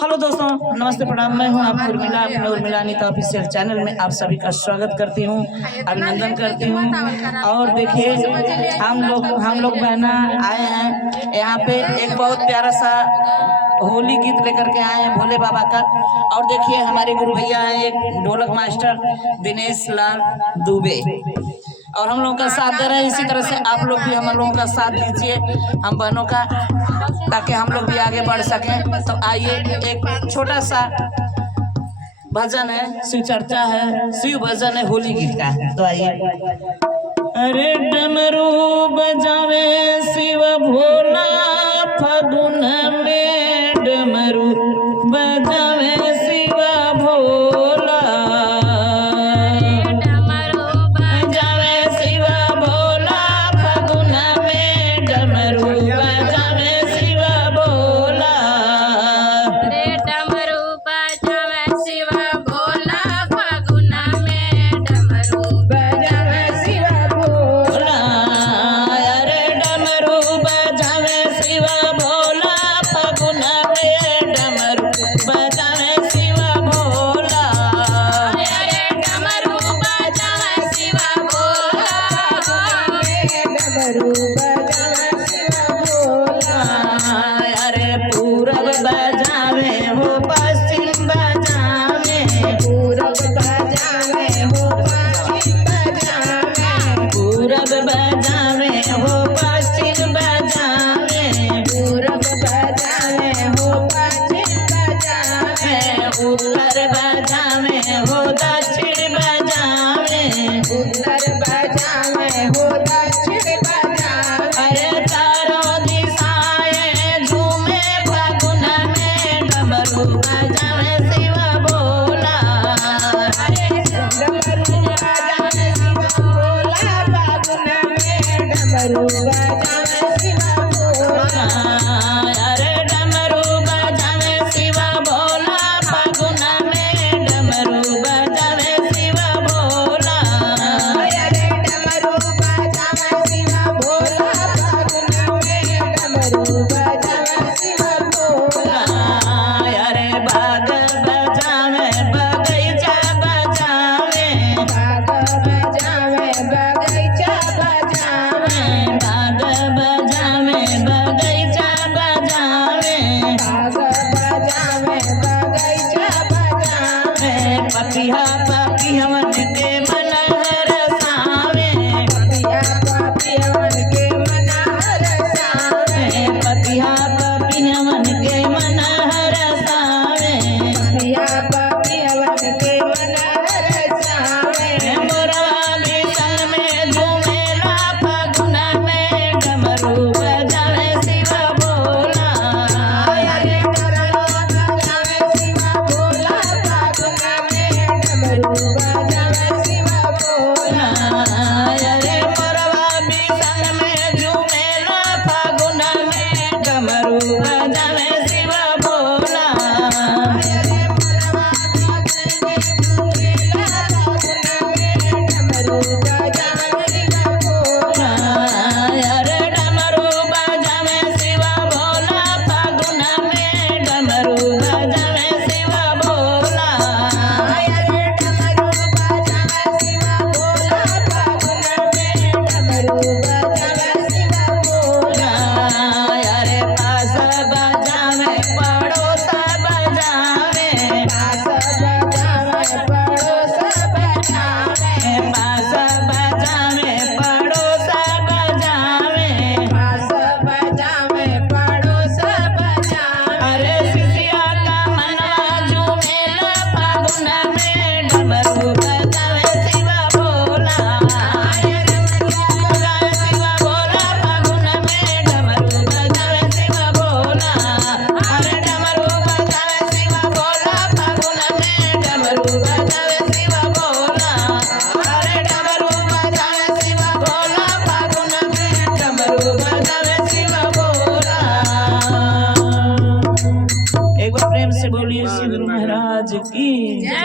Hello दोस्तों, नमस्ते प्रणाम। मैं हूं आपकी उर्मिला, अपने उर्मिला अनीता ऑफिशियल चैनल में आप सभी का स्वागत करती हूं, अभिनंदन करती हूं। और देखिए हम लोग बहना आए हैं यहाँ पे एक बहुत प्यारा सा होली गीत लेकर के आए हैं भोले बाबा का। और देखिए हमारे गुरु भैया हैं एक ढोलक मास्टर दिनेश लाल दुबे, और हम लोगों का साथ दे रहे हैं। इसी तरह से आप लोग भी हम लोगों का साथ दीजिए हम बहनों का, ताकि हम लोग भी आगे बढ़ सकें। तो आइए एक छोटा सा भजन है, शिव चर्चा है, शिव भजन है होली गीत का। तो आइए। अरे डमरू बजावे शिव भोला, फागुन में डमरू बजावे शिव भोला, डमरू बजावे शिव भोला, फागुन में डमरू बजावे शिव भोला। रे डमरू बजावे शिव भोला, फागुन में डमरू बजावे शिव भोला। अरे डमरू बजावे शिव भोला, फागुन में डमरू बजावे शिव भोला। रे डमरू बजावे शिव भोला, डमरू बजावे शिव भोला। अरे पूरब बजावे हो पश्चिम बजावे, पूरब बजावे हो पश्चिम बजावे, पूरब बजावे हो पश्चिम बजावे, पूरब बजावे हो पश्चिम बजावे, उत्तर बजावे हो दक्षिण बजावे, उत्तर बजावे हो दक्षिण बजावे। अरे चारों दिशाएं झूमे फागुन में डमरू बजावे शिव भोला। अरे डमरू बजावे शिव भोला, फागुन में डमरू बजावे शिव भोला। अरे डमरू बजावे शिव भोला, फागुन में डमरू बजावे शिव भोला। अरे डमरू बजावे शिव भोला, फागुन में डमरू बजावे शिव भोला। अरे बाग बजावे बगीचा बजावे, बाग बजावे बगीचा बजावे, बाग बजावे बगीचा बजावे, बाग बजावे बगीचा बजावे। पपिया पपियवन के मन हरसावे, पपिया पपियवन के मन हरसावे, पपिया पपियवन के मन हरसावे। पपिया पपियवन के मन हरसावे। मोरवा बिसन में झूमेला फागुन में डमरू बजावे शिव भोला। अरे डमरू बजावे शिव भोला, फागुन में डमरू बजावे शिव भोला। अरे मोरवा बिसन में झूमेला फागुन में डमरू बजावे शिव भोला। अरे मोरवा बिसन में झूमेला फागुन में डमरू बजावे शिव भोला। अरे डमरू बजावे शिव भोला, फागुन में डमरू बजावे शिव भोला। अरे डमरू बजावे शिव भोला, फागुन में डमरू बजावे शिव भोला। अरे पास बजावे पड़ोस बजावे, पास बजावे पड़ोस बजावे, पास बजावे पड़ोस बजावे। पास बजावे पड़ोस बजावे। अरे सिसिया का मनवा झूमेला फागुन में डमरू बजावे शिव भोला। अरे डमरू बजावे शिव भोला, फागुन में डमरू बजावे शिव भोला। अरे डमरू बजावे शिव भोला, फागुन में डमरू बजावे शिव भोला। अरे डमरू बजावे शिव भोला, फागुन में डमरू बजावे शिव भोला। एक बार प्रेम से बोलिए श्री गुरु महाराज की जय।